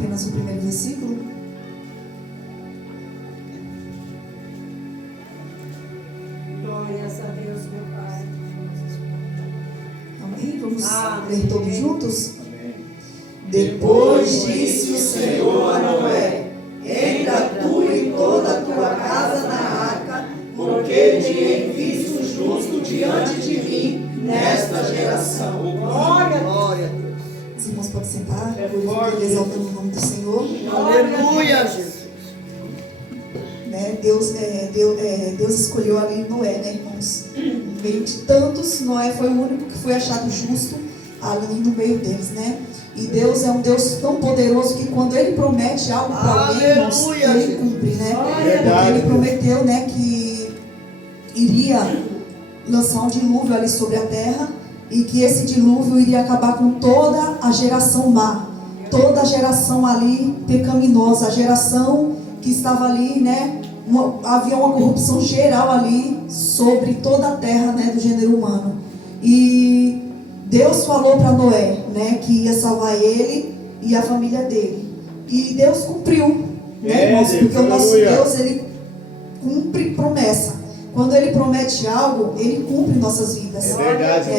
apenas o primeiro versículo. Glórias a Deus, meu Pai. Amém? Vamos ler todos juntos? Amém. Depois disse o Senhor a Noé: entra tu e toda a tua casa na arca, porque te hei visto justo diante de mim nesta geração. Glória a Deus. Glória a Deus. Os irmãos podem sentar, glorificando e exaltando o nome do Senhor. Aleluia, Jesus. Né? Deus escolheu ali Noé, né, irmãos? No meio de tantos, Noé foi o único que foi achado justo ali no meio deles, né? E Deus é um Deus tão poderoso que quando Ele promete algo para alguém, irmãos, Aleluia, Ele Jesus. cumpre, né? Verdade. Porque Ele prometeu, né, que iria lançar um dilúvio ali sobre a terra e que esse dilúvio iria acabar com toda a geração má, toda a geração ali pecaminosa, a geração que estava ali, né? Havia uma corrupção geral ali sobre toda a terra, né, do gênero humano. E Deus falou para Noé, né, que ia salvar ele e a família dele. E Deus cumpriu, né, irmãos? Porque o nosso Deus, Ele cumpre promessa. Quando Ele promete algo, Ele cumpre em nossas vidas. É verdade,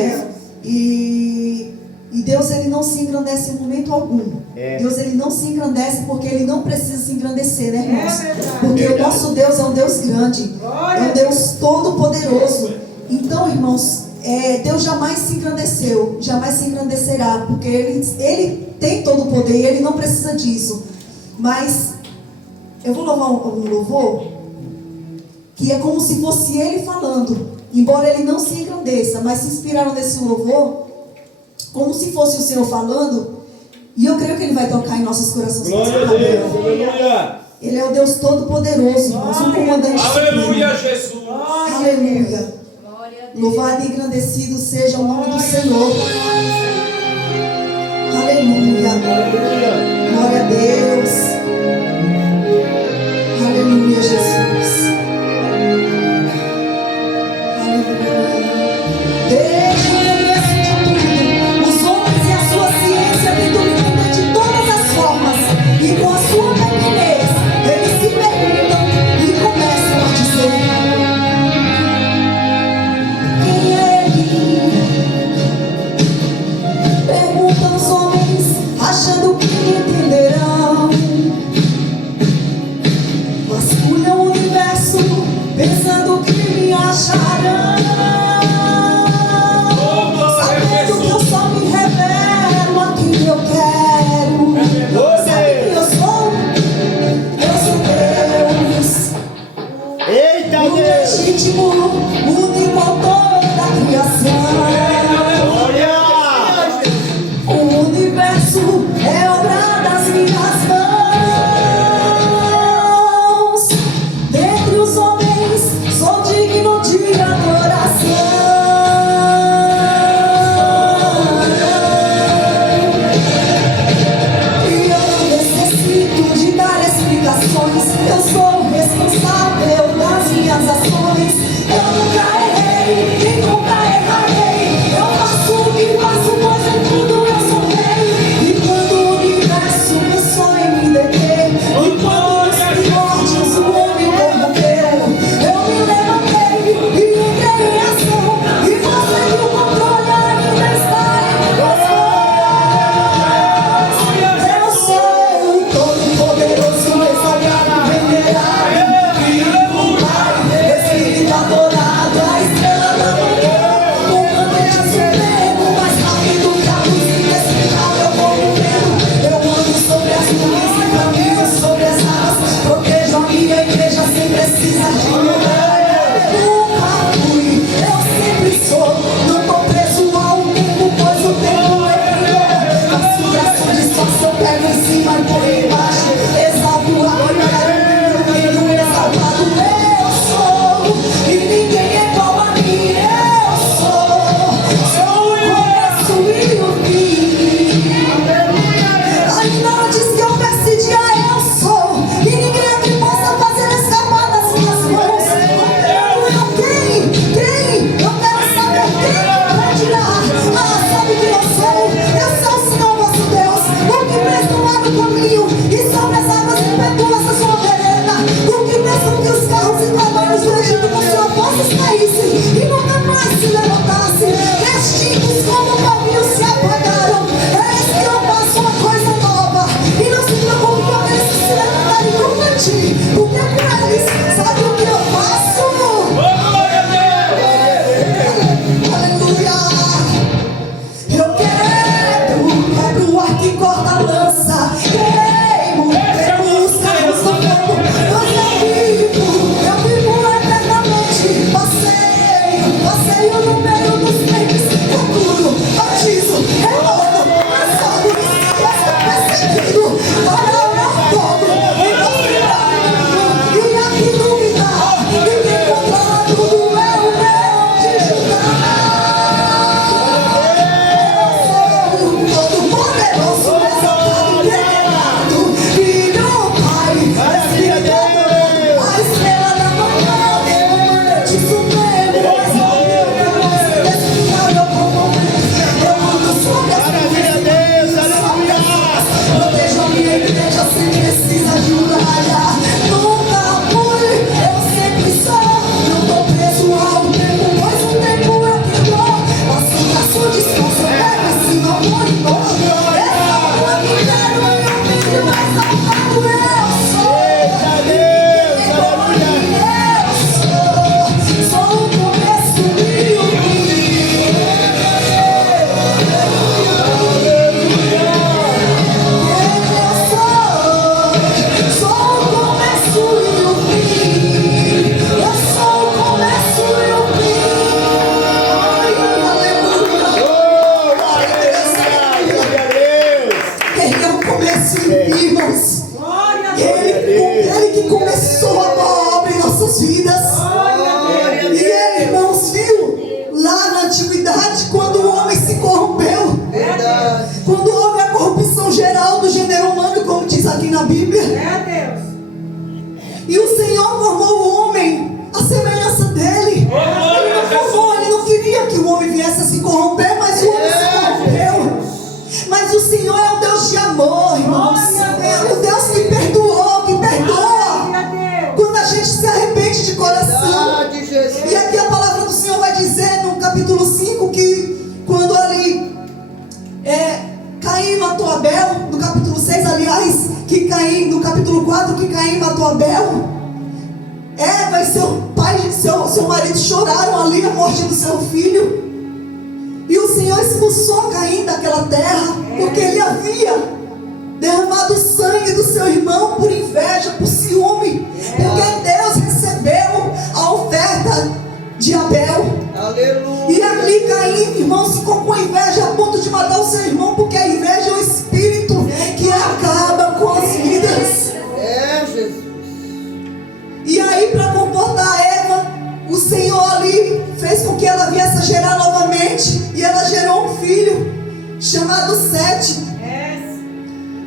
E Deus, Ele não se engrandece em momento algum. É. Deus, Ele não se engrandece porque Ele não precisa se engrandecer, né, irmãos? É verdade. Porque Verdade. o nosso Deus é um Deus grande, é um Deus todo-poderoso. Então, irmãos, Deus jamais se engrandeceu, jamais se engrandecerá, porque Ele tem todo o poder e Ele não precisa disso. Mas eu vou louvar um louvor que é como se fosse Ele falando, embora Ele não se engrandeça, mas se inspiraram nesse louvor como se fosse o Senhor falando, e eu creio que Ele vai tocar em nossos corações. Glória a Deus, aleluia. Ele é o Deus todo-poderoso, irmãos, o comandante Aleluia, supremo. Jesus. Aleluia. Louvado e engrandecido seja o nome do Senhor. Aleluia. Glória a Deus. Aleluia, Jesus. Aleluia. Desde o começo de tudo, os homens e a sua ciência me dominam de todas as formas, e com a sua pequenez, eles se perguntam e começam a dizer: quem é Ele? Perguntam os homens, achando que me entenderão. Vasculham o universo, pensando que me acharão. Sabendo que eu só me revelo a quem eu quero. Sabe quem eu sou? Eu sou Deus, Eita, o Deus. legítimo, o único autor da criação. Glória. O universo é obra das minhas mãos. Dentre os homens, sou digno de adoração. E eu não necessito de dar explicações. Eu sou o responsável das minhas ações. Eu nunca errei e nunca errarei. Eu faço o que faço, pois em tudo eu sou rei. E quando o universo pensou em me deter, e quando os primórdios o homem corrompeu, eu me levantei e entrei em ação. E você que o controle ainda está em você. Eu sou o todo-poderoso, exaltado, venerado, filho, pai, Espírito adorado, a estrela da manhã, comandante supremo, mais rápido que a luz inexplicável como o vento. Eu ando sobre as nuvens e caminho sobre as águas, protejo a minha igreja sem precisar de ninguém. Nunca fui, eu sempre sou, não tô preso a um tempo, pois o tempo é meu. A sua satisfação pega em cima e por embaixo, exalto a glória, ilumino exaltado. Eu sou, e ninguém é igual a mim. Eu sou o começo e o fim. Ainda antes que houvesse dia, eu sou, e ninguém aqui possa fazer escapar das minhas mãos. Quem? Eu quero saber quem vai tirar. Ah, sabe quem eu sou? Eu sou o Senhor vosso Deus, o que fez do lado caminho, e sobre as águas impetuosas sua vereda. Porque mesmo que os carros e cavalos do Egito com sua força caíssem e nunca mais se levantassem, extintos como pavios se apagaram. Eis que eu faço uma coisa nova, e não se preocupe com aqueles que se levantarem contra ti, porque para eles sabe o que eu faço? Aleluia! Eu quebro o arco e corto a lança, queimo os carros do fogo, pois eu vivo eternamente. Passeio no meio dos meios, eu curo, batizo, removo, lançado e perseguido, para o meu fogo, e não e aqui duvidar, e quem controla tudo é o leão de Judá. Todo-poderoso, exaltado, venerado, filho, pai, espírito, a estrela da manhã, comandante supremo, inexplicável comandante, eu ando sobre as nuvens, protejo a minha igreja sem precisar de muralha. Nunca fui, eu sempre sou, não tô preso ao tempo, pois o tempo é o que dou. Passo um braço, descanso, pego esse amor e dou. Ele é o começo e fim, irmãos. Ele que começou a boa obra em nossas vidas. E ele, irmãos, viu lá na antiguidade, quando o homem se corrompeu, quando houve a corrupção geral do gênero humano, como diz aqui na Bíblia. E o Senhor formou o homem à semelhança dele. Ele não formou, ele não queria que o homem viesse a se corromper, mas o homem se corrompeu. Mas o Senhor é um Deus de amor, irmãos. O Deus que perdoou, que perdoa quando a gente se arrepende de coração. E aqui a palavra do Senhor vai dizer no capítulo 5 que quando ali Caim matou Abel, no capítulo 6, aliás, que Caim, no capítulo 4, que Caim matou Abel, Eva e seu pai, seu marido choraram ali a morte do seu filho. E o Senhor expulsou Caim daquela terra, porque ele havia derramado o sangue do seu irmão por inveja, por ciúme, porque Deus recebeu a oferta de Abel. Aleluia. E ali Caim, irmão, ficou com inveja a ponto de matar o seu irmão, porque a inveja é o espírito que acaba com as vidas. Jesus. E aí, para comportar Eva, o Senhor ali fez com que ela viesse a gerar novamente, e ela gerou um filho chamado Sete.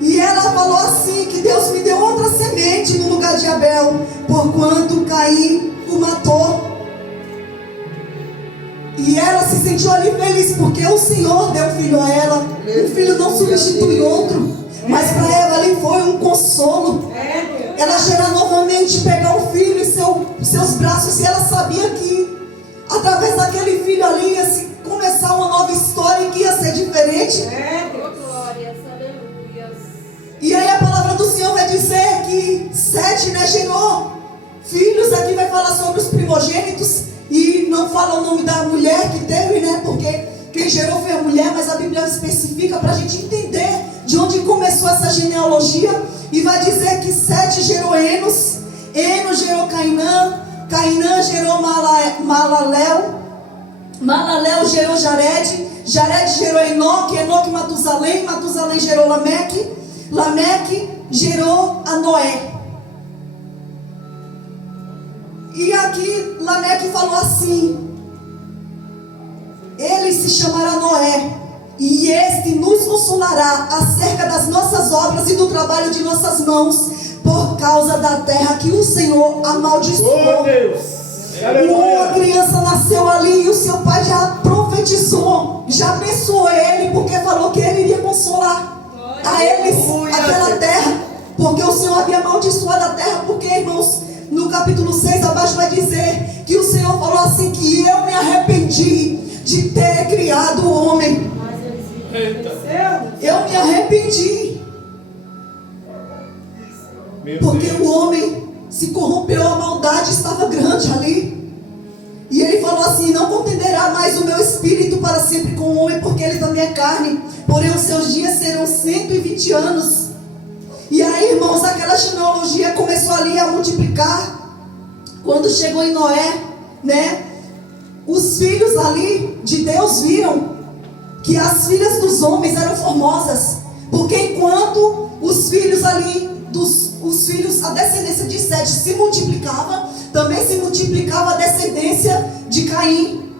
E ela falou assim, que Deus me deu outra semente no lugar de Abel, porquanto Caim o matou. E ela se sentiu ali feliz, porque o Senhor deu filho a ela. O filho não substitui outro, mas para ela ali foi um consolo. Ela gerar novamente, pegar o filho em seus braços, e ela sabia que através daquele filho ali ia se começar uma nova história, que ia ser diferente. E aí a palavra do Senhor vai dizer que Sete, gerou filhos. Aqui vai falar sobre os primogênitos, e não fala o nome da mulher que teve, porque quem gerou foi a mulher, mas a Bíblia especifica para a gente entender de onde começou essa genealogia. E vai dizer que Sete gerou Enos, Enos gerou Cainã, Cainã gerou Malalel, Malalel gerou Jared, Jared gerou Enoque, Enoque Matusalém, Matusalém gerou Lameque, Lameque gerou a Noé. E aqui Lameque falou assim: ele se chamará Noé, e este nos consolará acerca das nossas obras e do trabalho de nossas mãos, por causa da terra que o Senhor amaldiçoou. Uma criança nasceu ali, e o seu pai já profetizou, já abençoou ele, porque falou que ele iria consolar. a eles Aleluia. aquela terra, porque o Senhor havia amaldiçoado a terra, porque, irmãos, no capítulo 6 abaixo vai dizer que o Senhor falou assim, que eu me arrependi de ter criado o homem. Mas eles viram. Eu me arrependi, Meu porque Deus. o homem se corrompeu, a maldade estava grande ali. E ele falou assim, não contenderá mais o meu espírito para sempre com o homem, porque ele também é carne, porém os seus dias serão 120 anos. E aí, irmãos, aquela genealogia começou ali a multiplicar. Quando chegou em Noé, né, os filhos ali de Deus viram que as filhas dos homens eram formosas, porque enquanto os filhos ali, os filhos, a descendência de Sete se multiplicava, também se multiplicava a descendência de Caim.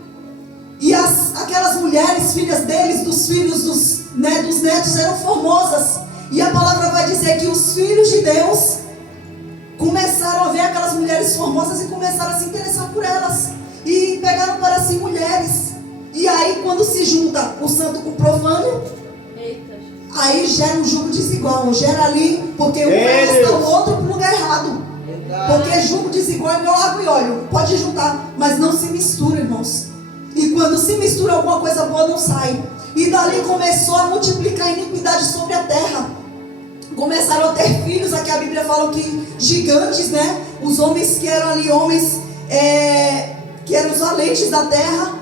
E aquelas mulheres, filhas deles, dos filhos dos netos, eram formosas. E a palavra vai dizer que os filhos de Deus começaram a ver aquelas mulheres formosas e começaram a se interessar por elas. E pegaram para si mulheres. E aí, quando se junta o santo com o profano, Eita. aí gera um jugo desigual. Gera ali, porque um arrasta o outro para o lugar errado. Porque jugo desigual é igual água e óleo. Pode juntar, mas não se mistura, irmãos. E quando se mistura, alguma coisa boa não sai. E dali começou a multiplicar a iniquidade sobre a terra. Começaram a ter filhos. Aqui a Bíblia fala que gigantes, né? Os homens que eram ali, homens que eram os valentes da terra.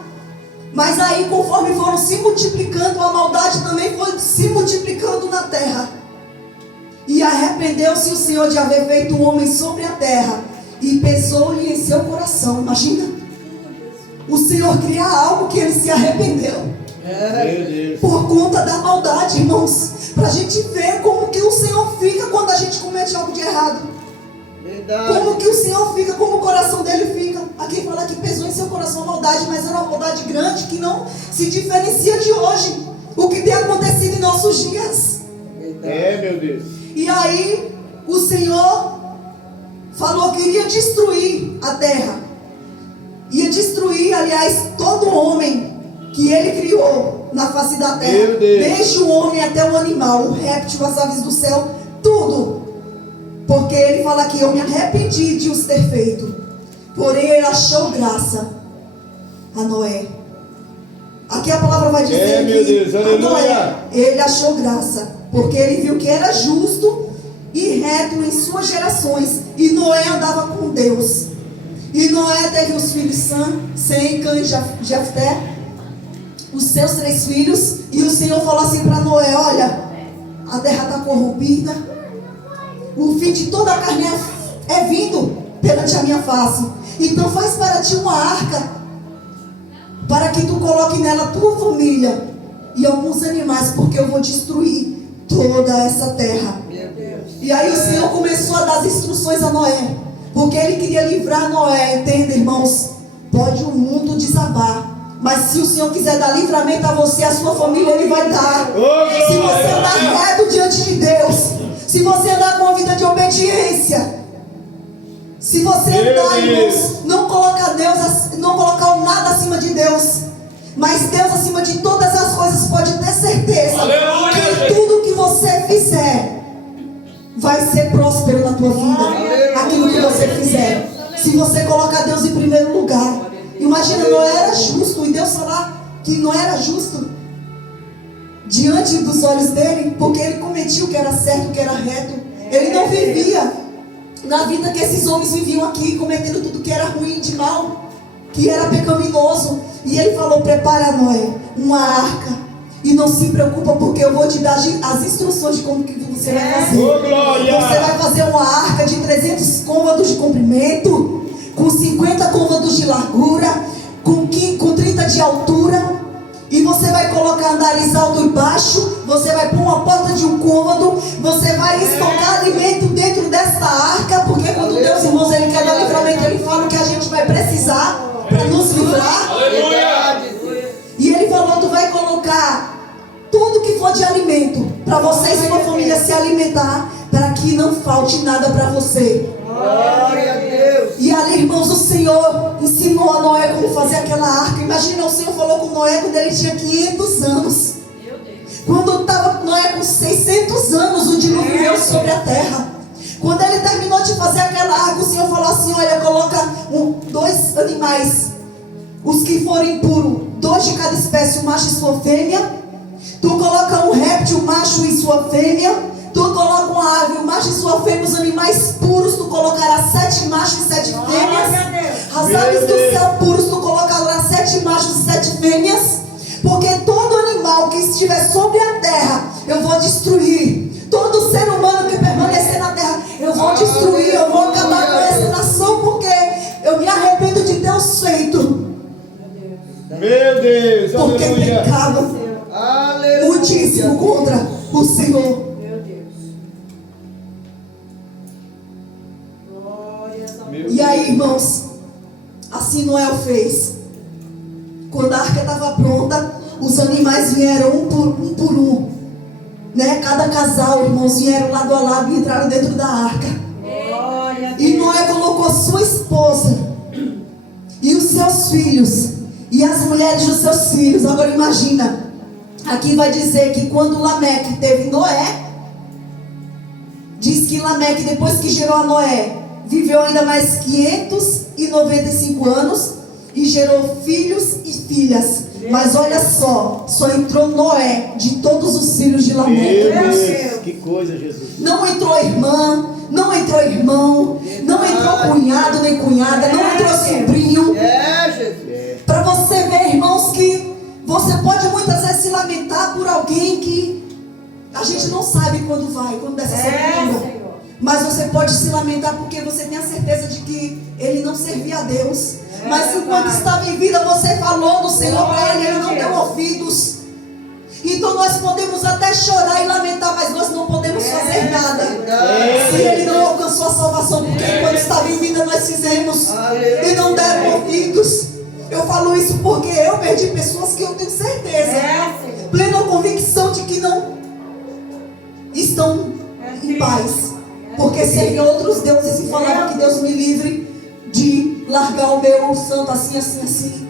Mas aí, conforme foram se multiplicando, a maldade também foi se multiplicando na terra. E arrependeu-se o Senhor de haver feito o homem sobre a terra, e pesou-lhe em seu coração. Imagina, o Senhor cria algo que ele se arrependeu. Meu Deus. Por conta da maldade, irmãos. Para a gente ver como que o Senhor fica quando a gente comete algo de errado. Verdade. Como que o Senhor fica, como o coração dele fica. Aqui fala que pesou em seu coração a maldade, mas era uma maldade grande que não se diferencia de hoje. O que tem acontecido em nossos dias. Meu Deus. E aí o Senhor falou que iria destruir a terra. Ia destruir, aliás, todo homem que ele criou na face da terra. Meu Deus. Desde o homem até o animal, o réptil, as aves do céu, tudo. Porque ele fala que eu me arrependi de os ter feito. Porém ele achou graça a Noé. Aqui a palavra vai dizer meu que Deus, a aleluia. Noé, ele achou graça, porque ele viu que era justo e reto em suas gerações. E Noé andava com Deus. E Noé teve os filhos Sem, Cã e Jafté, os seus 3 filhos. E o Senhor falou assim para Noé: olha, a terra está corrompida, o fim de toda a carne é vindo perante a minha face. Então faz para ti uma arca, para que tu coloque nela tua família e alguns animais, porque eu vou destruir toda essa terra. Meu Deus. E aí o Senhor começou a dar as instruções a Noé, porque ele queria livrar Noé. Entenda, irmãos, pode o mundo desabar, mas se o Senhor quiser dar livramento a você, a sua família, ele vai dar. Se você andar reto diante de Deus, se você andar com uma vida de obediência, se você andar, irmãos, não colocar Deus, não colocar o nada acima de Deus, mas Deus acima de todas as coisas, pode ter certeza que tudo que você fizer vai ser próspero na tua vida. Aquilo que você fizer, se você colocar Deus em primeiro lugar. Imagina, Noé era justo, e Deus falar que não era justo diante dos olhos dele, porque ele cometia o que era certo, o que era reto. Ele não vivia na vida que esses homens viviam aqui, cometendo tudo que era ruim, de mal, que era pecaminoso. E ele falou: prepara, Noé, uma arca, e não se preocupa, porque eu vou te dar as instruções de como que você vai fazer. Você vai fazer uma arca de 300 côvados de comprimento, com 50 côvados de largura, com 30 de altura. E você vai colocar andares alto e baixo. Você vai pôr uma porta de um côvado. Você vai estocar alimento dentro desta arca, porque quando Deus, irmãos, ele quer dar livramento, ele fala o que a gente vai precisar para nos livrar. E ele falou: tu vai colocar tudo que for de alimento para você e sua família se alimentar, para que não falte nada para você. Glória a Deus. E ali, irmãos, o Senhor ensinou a Noé como fazer aquela arca. Imagina, o Senhor falou com Noé quando ele tinha 500 anos. Quando estava Noé com 600 anos, o dilúvio veio sobre a terra. Quando ele terminou de fazer aquela arca, o Senhor falou assim: olha, coloca 2 animais, os que forem impuros, 2 de cada espécie, um macho e sua fêmea. Tu coloca um réptil, um macho e sua fêmea. Tu coloca uma ave, um macho e sua fêmea. Os animais puros, tu colocarás 7 machos e 7 fêmeas. As aves do céu puros, tu colocarás 7 machos e 7 fêmeas. Porque todo animal que estiver sobre a terra, eu vou destruir. Todo ser humano que permanecer na terra, eu vou destruir. Eu vou acabar com essa nação, porque eu me arrependo de ter os feito. Meu Deus, Porque aleluia. pecado Aleluia. muitíssimo contra o Senhor. Meu Deus. Glórias a Meu E aí, irmãos, assim Noé fez. Quando a arca estava pronta, os animais vieram um por um, né? Cada casal, irmãos, vieram lado a lado e entraram dentro da arca. Glória a E Deus. Noé colocou sua esposa e os seus filhos e as mulheres dos seus filhos. Agora imagina, aqui vai dizer que quando Lameque teve Noé, diz que Lameque, depois que gerou a Noé, viveu ainda mais 595 anos e gerou filhos e filhas. Mas olha só entrou Noé de todos os filhos de Lameque. Meu Deus. Deus, que coisa, Jesus. Não entrou irmã, não entrou irmão, não entrou cunhado nem cunhada, não entrou sobrinho. É, Jesus. Para você ver, irmãos, que você pode muitas vezes se lamentar por alguém que a gente não sabe quando dessa sepultura. Senhor. Mas você pode se lamentar porque você tem a certeza de que ele não servia a Deus. Mas enquanto estava em vida, você falou do Senhor para ele, ele não deu ouvidos. Então nós podemos até chorar e lamentar, mas nós não podemos fazer nada. Se ele não alcançou a salvação, porque enquanto estava em vida nós fizemos e não deram ouvidos. Eu falo isso porque eu perdi pessoas que eu tenho certeza, Senhor. plena convicção de que não estão em paz, porque serviam outros deuses e falavam que Deus me livre de largar o meu santo assim, assim, assim.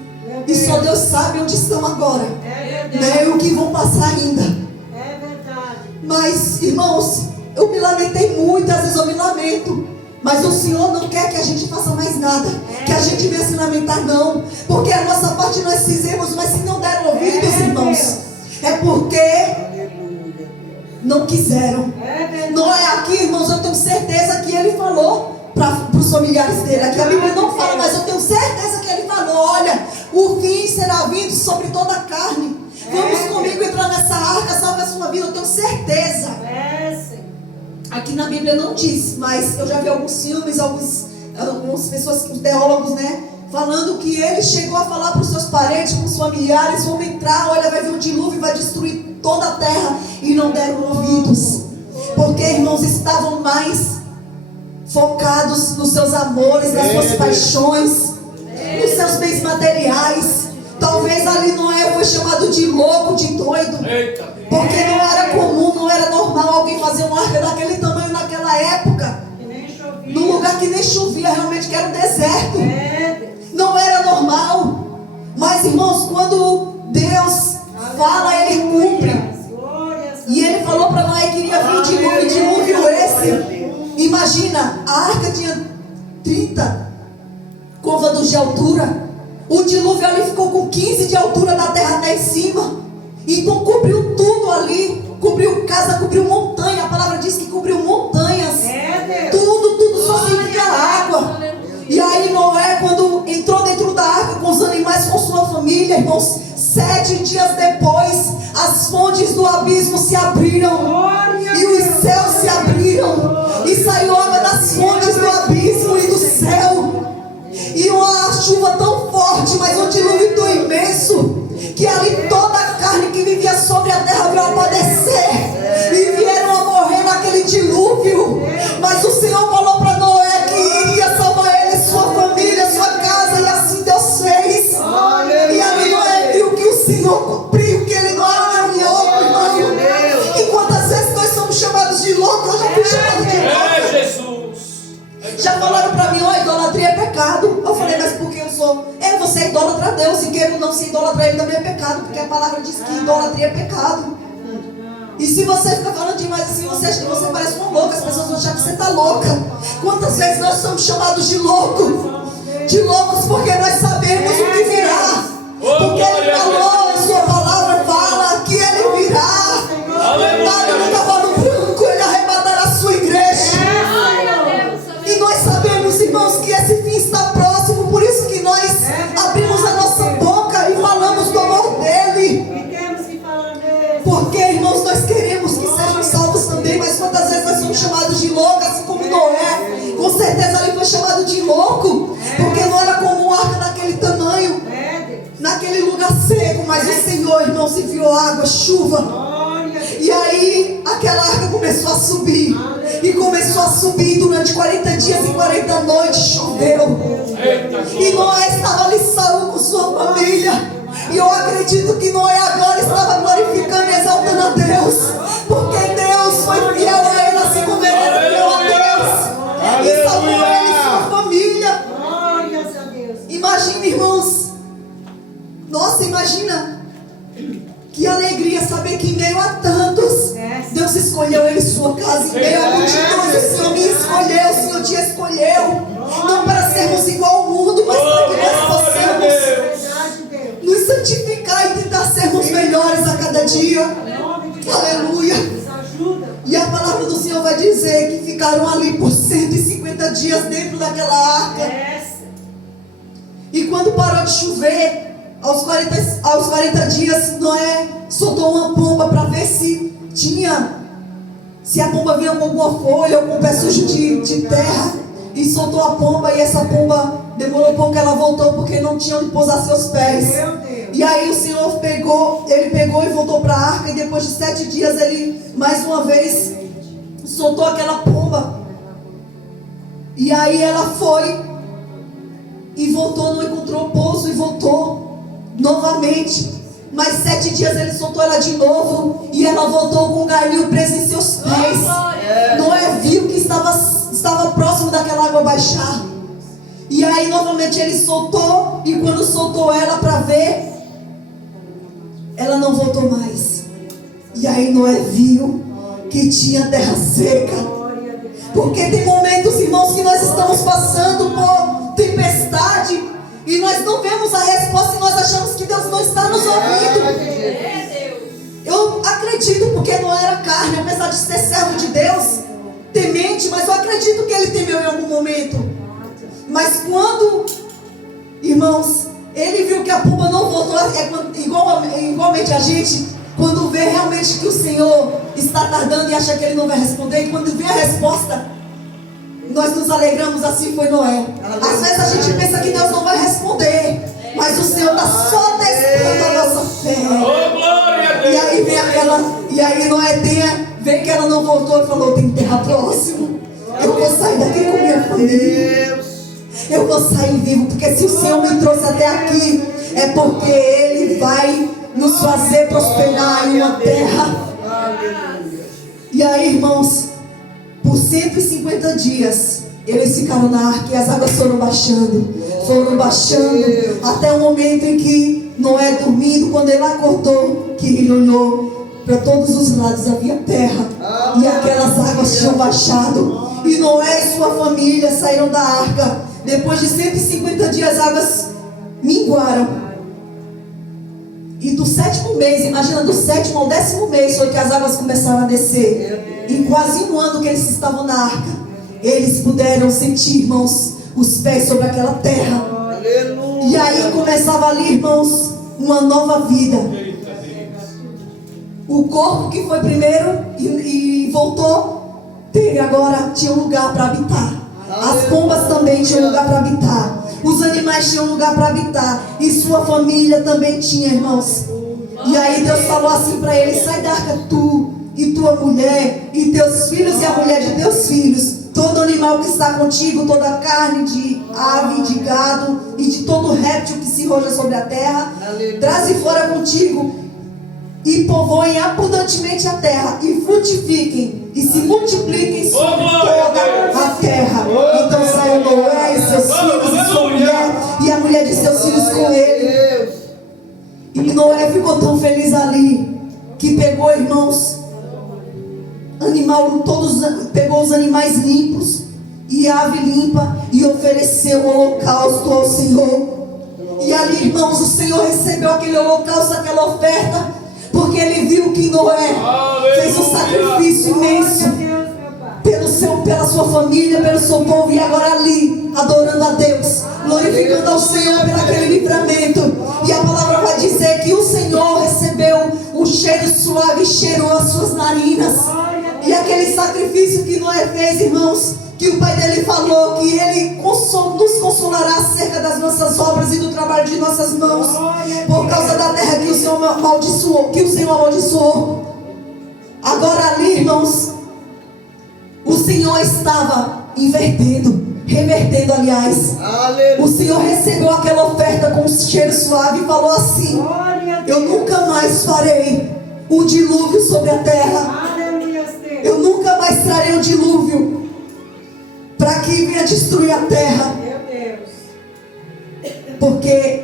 E só Deus sabe onde estão agora, É verdade. né? E o que vão passar ainda. É verdade. Mas, irmãos, eu me lamentei muito, às vezes eu me lamento. Mas o Senhor não quer que a gente faça mais nada, que a gente venha se lamentar, não. Porque a nossa parte nós fizemos, mas se não deram ouvidos, irmãos, é porque Aleluia. não quiseram. É verdade. Não é aqui, irmãos, eu tenho certeza que ele falou para os familiares dele. Aqui a Bíblia não fala, mas eu tenho certeza que ele falou: olha, o fim será vindo sobre toda a carne. Vamos comigo entrar nessa arca, salva a sua vida, eu tenho certeza. É, Senhor. Aqui na Bíblia não diz, mas eu já vi alguns filmes, algumas pessoas, os teólogos, né, falando que ele chegou a falar para os seus parentes, para os familiares: vamos entrar, olha, vai vir um dilúvio, vai destruir toda a terra. E não deram ouvidos, porque, irmãos, estavam mais focados nos seus amores, nas suas paixões, nos seus bens materiais. Talvez ali Noé foi chamado de louco, de doido, porque não era comum, não era normal alguém fazer uma arca daquele tamanho naquela época, Que nem chovia. num lugar que nem chovia, realmente que era um deserto. É, Deus. Não era normal. Mas, irmãos, quando Deus fala, ele cumpre. Glórias a E ele falou para Noé que iria vir dilúvio, dilúvio esse. Imagina, a arca tinha 30 côvados de altura. O dilúvio ali ficou com 15 de altura da terra até em cima. Então cobriu tudo ali. Cobriu casa, cobriu montanha. A palavra diz que cobriu montanhas. É, Deus. Tudo só sentia água. E aí Noé, quando entrou dentro da arca com os animais, com sua família, irmãos, 7 dias depois, as fontes do abismo se abriram. Glória a E os Deus. céus se abriram. E saiu água das fontes do abismo e do céu. E uma chuva tão forte, mas um dilúvio tão imenso, que ali toda a carne que vivia sobre a terra veio a padecer. E vieram a morrer naquele dilúvio. Mas o Senhor falou para Noé que iria salvar ele, sua família, sua casa. E assim Deus fez. E ali Noé viu que o Senhor cumpriu, que ele não era nem louco, irmão. E quantas vezes nós somos chamados de louco? Eu já fui chamado de louco. Jesus. Já falaram pra mim: ó, idolatria é pecado. Eu falei: mas por que eu sou? Você é idólatra a Deus, e queiro não ser idólatra a ele também é pecado, porque a palavra diz que idolatria é pecado. E se você fica falando demais assim, você acha que você parece uma louca, as pessoas vão achar que você está louca. Quantas vezes nós somos chamados de louco? De loucos porque nós sabemos o que virá. Porque Ele falou, em Sua palavra fala que Ele virá. Para no cavalo branco, Ele arrebatará a sua igreja. E nós sabemos, irmãos, que esse fim está próximo. Por isso que nós abrimos a nossa boca e falamos do amor dEle. Porque, irmãos, nós queremos que sejam salvos também. Mas quantas vezes nós somos chamados de louco, assim como Noé? Com certeza ele foi chamado de louco. Porque não era comum arca naquele tamanho, naquele lugar seco. Mas o Senhor, irmãos, enviou água, chuva. E aí aquela arca começou a subir. E começou a subir durante 40 dias e 40 noites. Choveu. E Noé estava ali salvo com sua família. E eu acredito que Noé agora estava glorificando e exaltando a Deus. Porque Deus foi fiel a ele, assim como ele era fiel a Deus. E salvou ele e sua família. Imagina, irmãos. Nossa, imagina. Que alegria saber que em meio a tantos, Deus escolheu ele e sua casa. Em meio a multidões, o Senhor me escolheu, o Senhor te escolheu. Não para sermos igual ao mundo, mas para que nós possamos nos santificar e tentar sermos melhores a cada dia. Aleluia. E a palavra do Senhor vai dizer que ficaram ali por 150 dias dentro daquela arca. E quando parou de chover, aos 40 dias, Noé soltou uma pomba para ver se a pomba vinha com alguma folha ou com um pé sujo de terra. E soltou a pomba, e essa pomba demorou um pouco, ela voltou porque não tinha onde pousar seus pés. E aí o Senhor pegou e voltou para a arca. E depois de 7 dias ele mais uma vez soltou aquela pomba. E aí ela foi e voltou, não encontrou pouso e voltou novamente. Mais 7 dias ele soltou ela de novo. E ela voltou com um galho preso em seus pés. Noé viu que estava próximo daquela água baixar. E aí novamente ele soltou. E quando soltou ela para ver, ela não voltou mais. E aí Noé viu que tinha terra seca. Porque tem momentos, irmãos, que nós estamos passando por tempestade e nós não vemos a resposta e nós achamos que Deus não está nos ouvindo. Eu acredito, porque não era carne, apesar de ser servo de Deus, temente, mas eu acredito que ele temeu em algum momento. Mas quando, irmãos, ele viu que a pomba não voltou, igualmente a gente, quando vê realmente que o Senhor está tardando e acha que ele não vai responder, e quando vê a resposta, nós nos alegramos. Assim foi Noé. Às vezes a gente pensa que Deus não vai responder, mas o Senhor está só testando a nossa fé. E aí vem e aí Noé vê que ela não voltou e falou: tem terra próximo, eu vou sair daqui com minha família, eu vou sair vivo, porque se o Senhor me trouxe até aqui, é porque Ele vai nos fazer prosperar em uma terra. E aí, irmãos, por 150 dias eles ficaram na arca e as águas foram baixando, até o momento em que Noé, dormindo, quando ele acordou, que ele olhou para todos os lados, havia terra, e aquelas águas tinham baixado, e Noé e sua família saíram da arca. Depois de 150 dias, as águas minguaram. E do 7º mês, imagina, do 7º ao 10º mês, foi que as águas começaram a descer. Em quase um ano que eles estavam na arca, eles puderam sentir, irmãos, os pés sobre aquela terra. E aí começava ali, irmãos, uma nova vida. O corpo que foi primeiro e voltou, agora tinha um lugar para habitar. As pombas também tinham lugar para habitar. Os animais tinham lugar para habitar. E sua família também tinha, irmãos. E aí Deus falou assim para eles: sai da arca, tu e tua mulher, e teus filhos e a mulher de teus filhos, todo animal que está contigo, toda a carne de ave, de gado e de todo réptil que se roja sobre a terra, traze fora contigo, e povoem abundantemente a terra, e frutifiquem e se multipliquem sobre toda a terra. Então saiu Noé e seus filhos e sua mulher, e a mulher de seus filhos com ele. E Noé ficou tão feliz ali, que pegou, irmãos, pegou os animais limpos e a ave limpa e ofereceu um holocausto ao Senhor. E ali, irmãos, o Senhor recebeu aquele holocausto, aquela oferta, porque Ele viu que Noé fez um sacrifício imenso pela sua família, pelo seu povo, e agora ali, adorando a Deus, glorificando ao Senhor por aquele livramento. E a palavra vai dizer que o Senhor recebeu o cheiro suave, cheirou as suas narinas. E aquele sacrifício que Noé fez, irmãos, que o pai dele falou que Ele nos consolará acerca das nossas obras e do trabalho de nossas mãos, por causa da terra que o Senhor amaldiçoou. Agora ali, irmãos, o Senhor estava revertendo, aliás. Aleluia. O Senhor recebeu aquela oferta com um cheiro suave e falou assim: eu nunca mais farei um dilúvio sobre a terra. Eu nunca mais trarei um dilúvio para que venha destruir a terra. Porque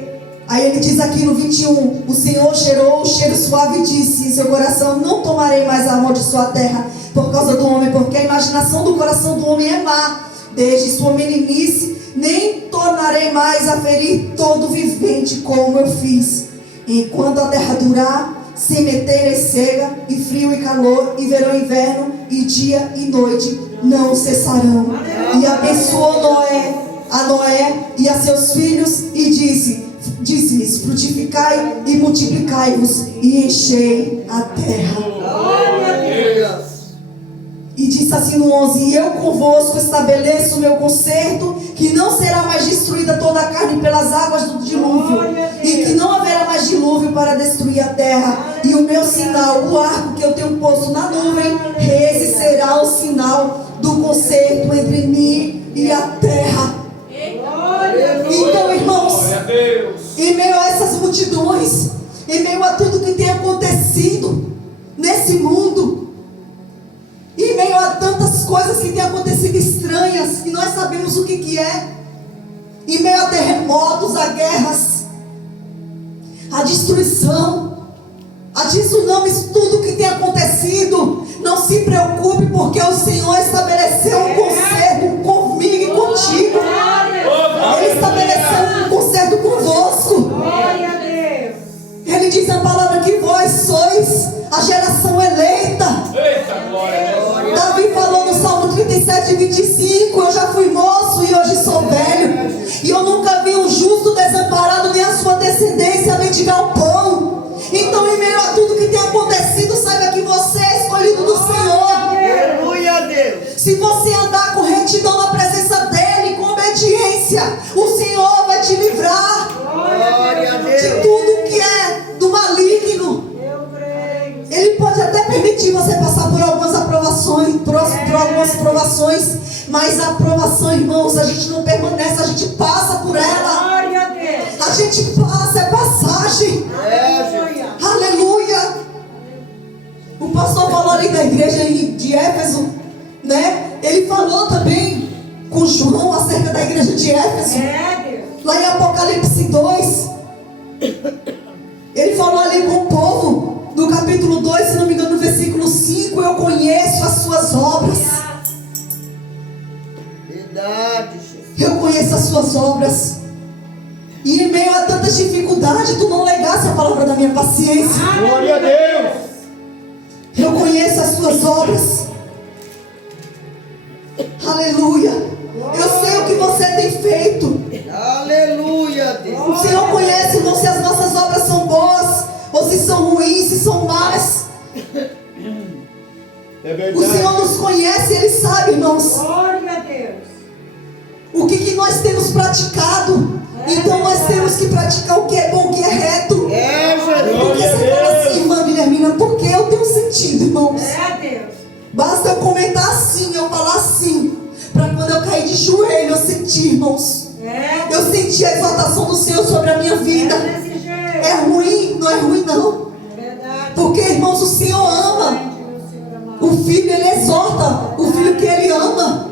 aí ele diz aqui no 21, o Senhor cheirou o cheiro suave e disse em seu coração: não tomarei mais a amaldiçoar a terra por causa do homem, porque a imaginação do coração do homem é má, desde sua meninice, nem tornarei mais a ferir todo vivente como eu fiz. Enquanto a terra durar, sementeira e cega, e frio e calor, e verão e inverno, e dia e noite não cessarão. E abençoou a Noé e a seus filhos, e disse-lhes: frutificai e multiplicai-vos, e enchei a terra. E disse assim no 11: e eu convosco estabeleço o meu concerto, que não será mais destruída toda a carne pelas águas do dilúvio, e que não haverá mais dilúvio para destruir a terra. E o meu sinal, o arco que eu tenho posto na nuvem, esse será o sinal do concerto entre mim e a terra. Então, irmãos, em meio a essas multidões, em meio a tudo que tem acontecido nesse mundo, em meio a tantas coisas que têm acontecido estranhas, que nós sabemos o que é, em meio a terremotos, a guerras, a destruição, a tsunamis, tudo que tem acontecido, não se preocupe, porque o Senhor estabeleceu um concerto comigo e contigo. Ele estabeleceu um concerto convosco. Ele diz a palavra que vós sois a geração eleita. Davi falou no Salmo 37, 25: eu já fui moço e hoje sou velho, e eu nunca vi um justo desamparado, nem a sua descendência mendigar o pão. Então, em meio a tudo que tem acontecido, saiba que você é escolhido do Senhor. Aleluia a Deus. Se você andar com retidão na presença dele, com obediência, o Senhor vai te livrar Glória a de Deus. tudo que é do maligno. Ele pode até permitir você passar por algumas aprovações, mas a aprovação, irmãos, a gente não permanece, a gente passa por ela. A gente passa, é passagem. Aleluia. O pastor falou ali da igreja de Éfeso, né? Ele falou também com João acerca da igreja de Éfeso. Lá em Apocalipse 2, ele falou ali com o povo, no capítulo 2, se não me engano, no versículo 5: eu conheço as suas obras. Verdade, Jesus. Eu conheço as suas obras. E em meio a tantas dificuldades, tu não negasse a palavra da minha paciência. Glória a Deus. Eu conheço as suas obras. Aleluia. Eu sei o que você tem feito. Aleluia a Deus. O Senhor conhece, irmão, se as nossas obras são boas ou se são ruins, se são más. É O verdade. Senhor nos conhece, Ele sabe, irmãos, o que nós temos praticado. Então nós temos que praticar o que é bom, o que é reto. Porque você fala assim: irmã Guilhermina, porque eu tenho sentido, irmãos. Basta eu comentar assim, eu falar assim, para quando eu cair de joelho, eu sentir, irmãos. Eu senti a exaltação do Senhor sobre a minha vida. É ruim? Não é ruim não. Porque, irmãos, o Senhor ama. O filho, ele exorta o filho que ele ama.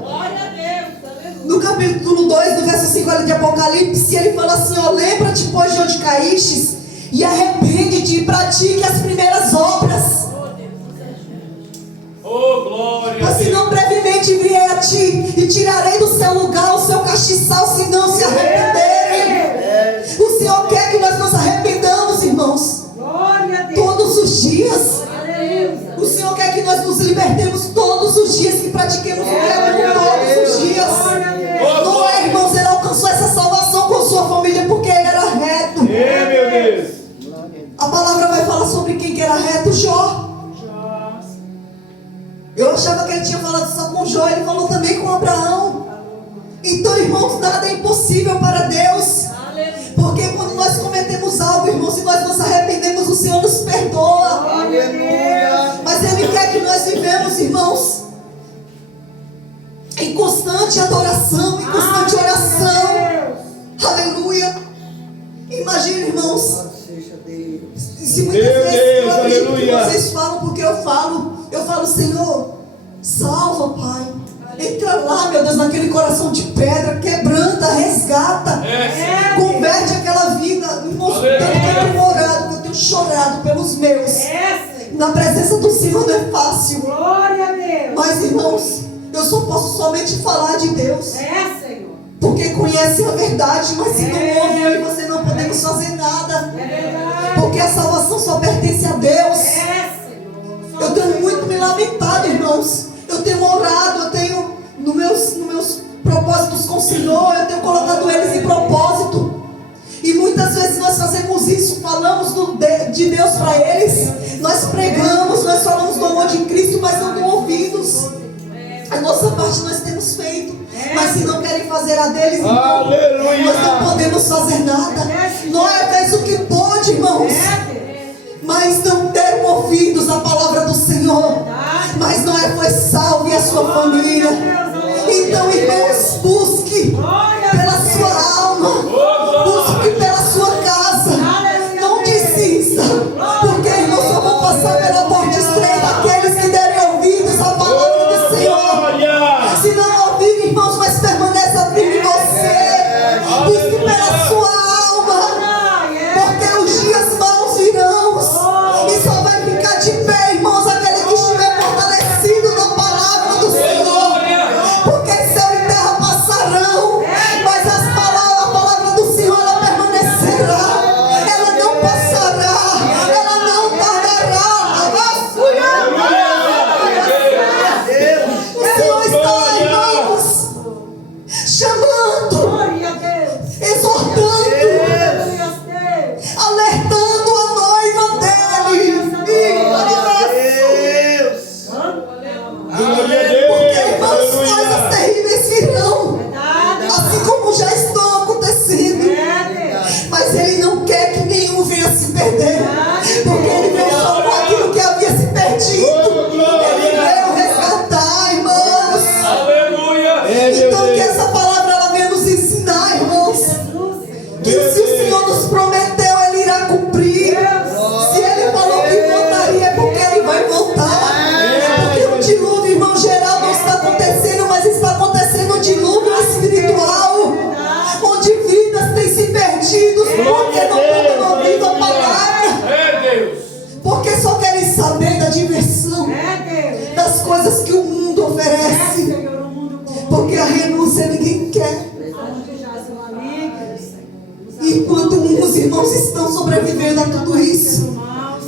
No capítulo 2, no verso 5 de Apocalipse, ele fala assim: ó, lembra-te, pois, de onde caístes, e arrepende-te e pratique as primeiras obras. Oh, glória. se não brevemente vier a ti, e tirarei do seu lugar o seu castiçal, se não se arrependerem. O Senhor quer que nós nos arrependamos, irmãos, Glória a Deus. todos os dias. Aleluia. O Senhor quer que nós nos libertemos todos os dias, que pratiquemos o quebra todos os dias. Noé, irmãos, ele alcançou essa salvação com sua família porque ele era reto. Meu Deus. A palavra vai falar sobre quem que era reto, Jó. Eu achava que ele tinha falado só com Jó, ele falou também com Abraão. Então, irmãos, nada é impossível para Deus. Porque quando nós cometemos algo, irmãos, e nós nos arrependemos, o Senhor nos perdoa. Aleluia. Mas Ele quer que nós vivemos, irmãos, em constante adoração, em constante oração. Aleluia. Imagina, irmãos, Seja Deus. se muitas Meu vezes Deus, eu acredito que aleluia. vocês falam porque eu falo, Senhor, salva, Pai. Entra lá, meu Deus, naquele coração de pedra, quebranta, resgata, converte aquela vida. Irmãos, tanto que eu tenho orado, que eu tenho chorado pelos meus. Na presença do Senhor não é fácil. Glória a Deus. Mas, irmãos, eu só posso somente falar de Deus, Senhor. porque conhece a verdade, mas se não ouve eu e você não podemos fazer nada, É verdade. porque a salvação só pertence a Deus. Senhor. Eu tenho muito me lamentado, irmãos. Eu tenho orado, eu tenho nos meus propósitos com o Senhor, eu tenho colocado eles em propósito. E muitas vezes nós fazemos isso, falamos de Deus para eles, nós pregamos, nós falamos do amor de Cristo, mas não dão ouvidos. A nossa parte nós temos feito, mas se não querem fazer a deles, irmão, Aleluia. nós não podemos fazer nada. Noé fez o que pôde, irmãos, mas não deram ouvidos à palavra do Senhor. Mas Noé foi salvo e a sua família. Então, irmãos, busque pela sua alma, busque pela sua casa. Não desista, porque irmãos, só vão passar pela porta estreita aqueles que derem ouvidos à palavra do Senhor. Glória. Se não ouvir, irmãos, mas permaneça firme em você. Busque pela sua alma, porque os dias maus virão. E só vai ficar de pé, irmãos, aquele que estiver fortalecido na palavra do Senhor. Porque céu e terra passarão, mas a palavra do Senhor, ela permanecerá. Ela não passará, ela não tardará. O Senhor está, irmãos, chamando, Glória a Deus. exortando, alertando a noiva dele. Deus. Glória a Porque, Deus. irmãos, coisas Aleluia. terríveis virão, assim como já estão acontecendo. Mas Ele não quer que nenhum venha se perder, porque Ele veio salvar aquilo que havia se perdido. Ele veio resgatar, irmãos. Aleluia. Então que essa palavra ela venha nos ensinar, irmãos, que se o Senhor nos prometeu, Ele irá cumprir. Se Ele falou que voltaria, é porque Ele vai voltar. Porque o dilúvio, irmão, geral não está acontecendo, mas está acontecendo um dilúvio espiritual, onde vidas têm se perdido, porque não estão ouvindo a palavra, porque só querem saber da diversão, das coisas que o mundo oferece, porque a renúncia ninguém quer. Enquanto uns irmãos estão sobrevivendo a tudo isso,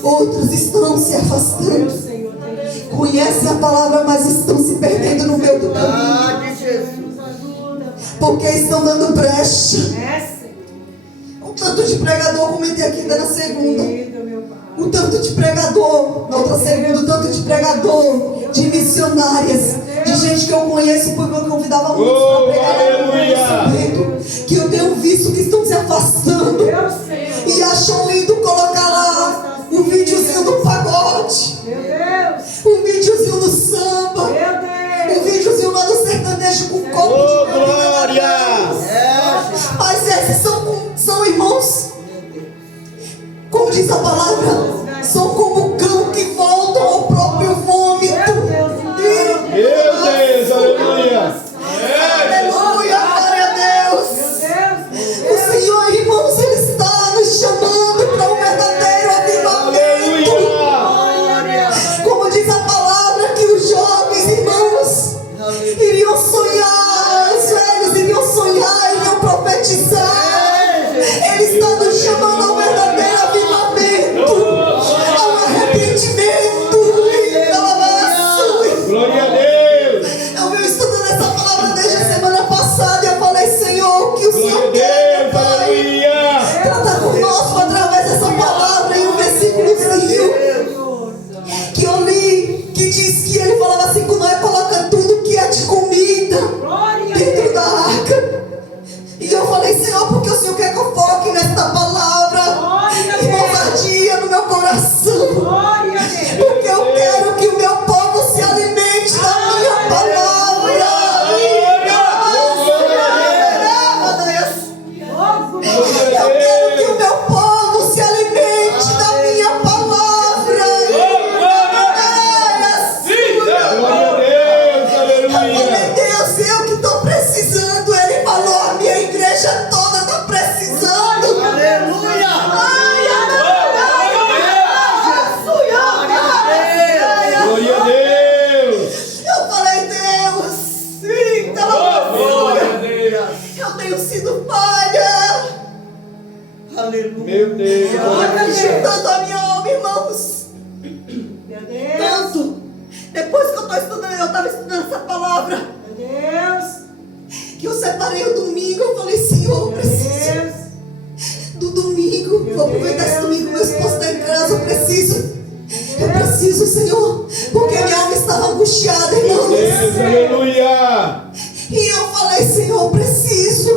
outros estão se afastando. Conhecem a palavra, mas estão se perdendo no meio do caminho, Ah, de Jesus. porque estão dando brecha. Um tanto de pregador, comentei aqui ainda na segunda, um tanto de pregador, na outra segunda, um tanto de pregador, de missionárias, de gente que eu conheço, porque eu convidava muitos para pregar no conhecimento, que eu tenho visto que estão se afastando e acham lindo colocar lá um videozinho do pagode, um videozinho do samba, um videozinho lá do sertanejo com copo Oh, de bebida na glória. mão. É, Mas esses são irmãos, como diz a palavra, são como cão que voltam ao próprio vômito. Meu Deus. Aleluia. Aleluia, glória a Deus. O Senhor, irmãos, Ele está nos chamando para um verdadeiro avivamento. Aleluia. Como diz a palavra, que os jovens, irmãos, sonhar, os velhos iriam sonhar, iriam profetizar. Ele está nos chamando ao verdadeiro avivamento, ao arrependimento. Glória a Deus. Eu venho estudando essa palavra desde a semana passada e eu falei, Senhor, o que o Glória Senhor a quer, Deus. Pai? Aleluia. Trata conosco através dessa palavra e um versículozinho que eu li, que diz que ele falava assim com Noé: coloca tudo que é de comida dentro da arca. E eu falei, Senhor, porque o Senhor quer que eu foque nesta palavra e ousadia no meu coração, porque eu quero que o meu povo se alimente da minha palavra. Eu quero que o meu povo se alimente da minha palavra. Glória a Deus. Eu falei, Aleluia. Deus, eu que estou precisando. Ele falou, a minha igreja toda está precisando. Aleluia. Glória a Deus. Eu falei, Deus, sim, Glória a Deus. eu tenho sido falha. Aleluia. Meu Deus. Afligiu tanto a minha alma, irmãos. Tanto. Depois que eu estou estudando, eu estava estudando essa palavra, que eu separei o domingo. Eu falei, Senhor, eu preciso do domingo. Vou aproveitar esse domingo, meu esposo está em casa. Eu preciso, Senhor, porque minha alma estava angustiada, irmãos. Deus. Aleluia. E eu falei, Senhor, eu preciso.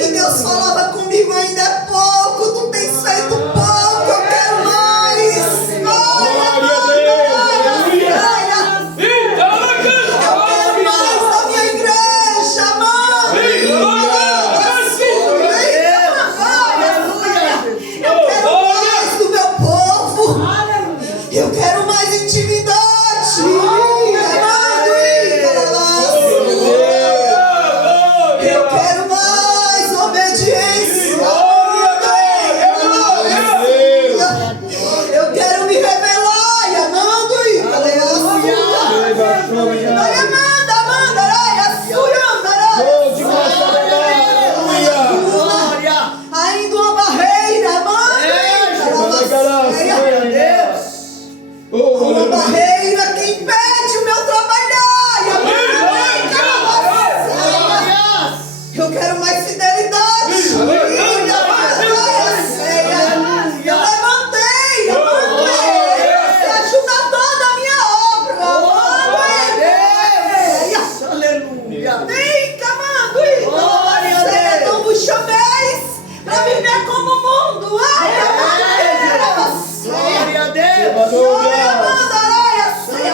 E Deus falava comigo, ainda é pouco, tu tens feito pouco, eu quero mais. Glória a Deus. Eu quero mais da minha igreja, mãe. Eu quero mais do meu povo. Eu quero mais intimidade. Eu quero mais obediência. Eu quero me revelar e amando e ainda uma barreira, uma barreira que impede o meu trabalhar. Eu quero mais fidelidade. Eu levantei, você é ajudador da minha obra. Aleluia. Não vos chameis para viver como o mundo. Glória a Deus.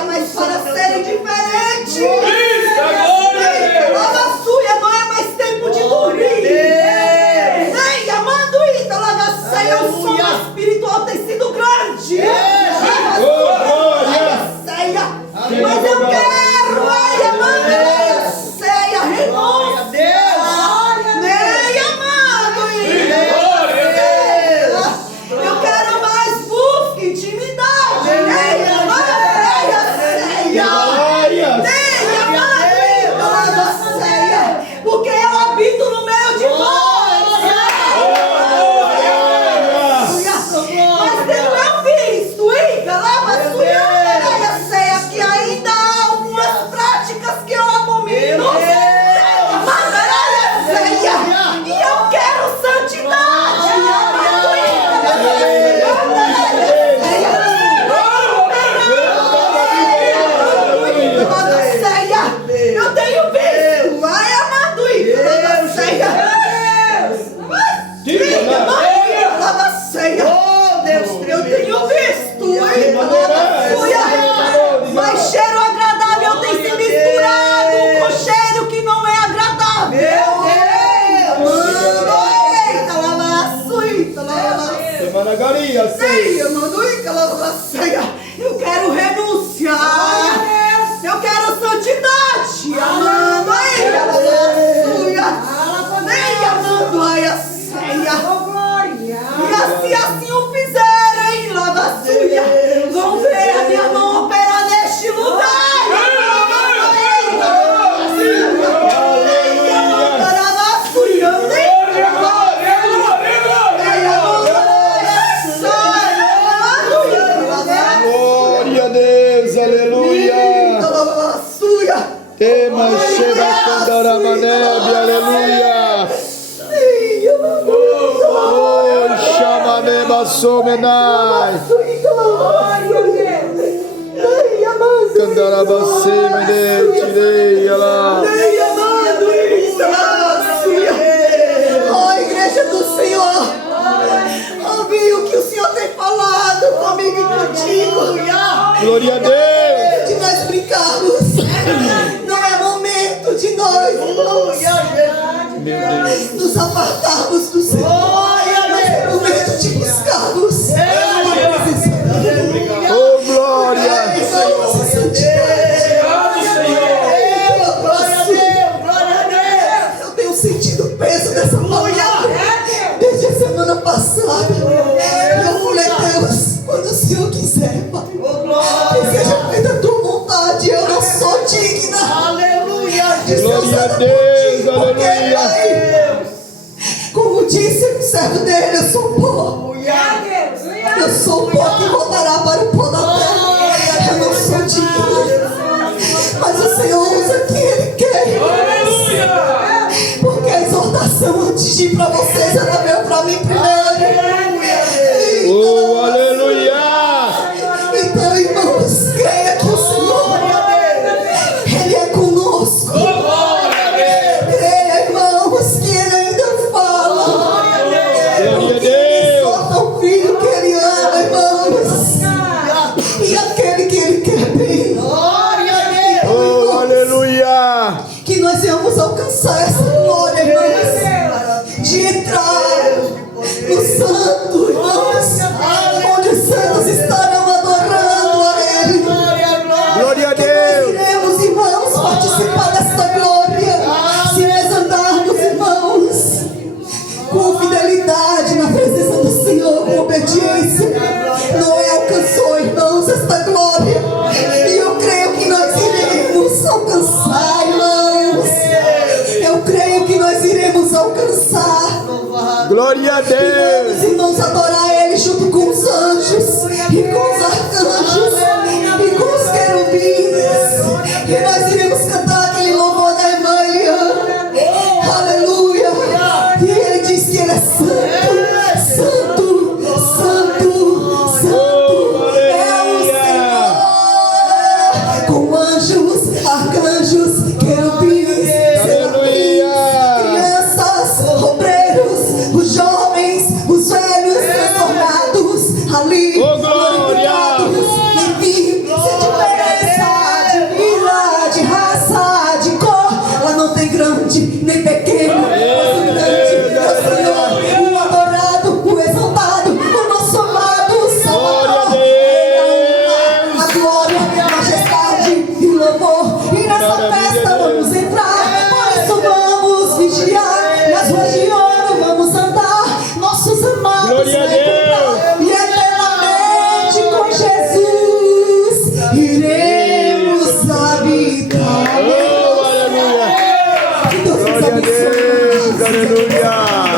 Mas para serem diferentes. Isso, glória a Lava suja, não é mais tempo de dormir. Nem amando isso, lava ceia, o som espiritual tem sido grande. Ceia, mas eu quero, amando ceia, renúncia. Nem amando isso. Eu quero mais busca, intimidade. Nem amando ceia. Porque eu habito no meio de vós. Mas tenho eu visto, que ainda há algumas práticas que eu abomino. E eu quero santidade. Eu tenho visto. Vai amado isso. Eu tenho visto. Mas cheiro agradável tem se misturado com cheiro que não é agradável. Eu quero renunciar. Eu quero santidade. Amando nem amando a ceia. E assim o fizerem, lava suja. Vão ver a minha mão operar neste lugar. Receba Candaramanebi, aleluia. Oh, Shamaneba Somenai. Candarabacemene, tirei ela. Ó, igreja do Senhor, ouvi o que o Senhor tem falado comigo e contigo. Glória a Deus. De nós brincarmos, não é momento de nós, irmãos, nos apartarmos do Senhor, mas é momento de buscarmos a presença dele. Oh, glória. Irmãos, em santidade. Eu tenho sentido o peso dessa palavra desde a semana passada. Eu falei, Deus, quando o Senhor quiser, Pai, que seja feita a tua vontade. Eu não sou digna de ser Glória a usada por Deus, ti, porque, aleluia. Pai, como disse o servo dele, eu sou pó. Eu sou o pó que voltará para o pó da terra. Eu não sou digna, mas o Senhor usa quem Ele quer. Porque a exortação antes de ir para vocês, ela veio para mim primeiro. Oh, aleluia. Então, irmãos, creia que o Senhor, Ele é conosco. Creia, irmãos, que Ele ainda fala. Porque Ele solta o filho que Ele ama, irmãos. E aquele que Ele quer bem. Oh, aleluia. Que nós venhamos alcançar essa glória, irmãos, de entrar no santo, irmãos, onde os santos estarão adorando a Ele. Glória a Que nós Deus. iremos, irmãos, participar desta glória, se nós andarmos, irmãos, com fidelidade na presença do Senhor, com obediência. Noé alcançou, irmãos, esta glória, e eu creio que nós iremos alcançar, irmãos. Eu creio que nós iremos alcançar. Glória a Deus. Irmãos, adorar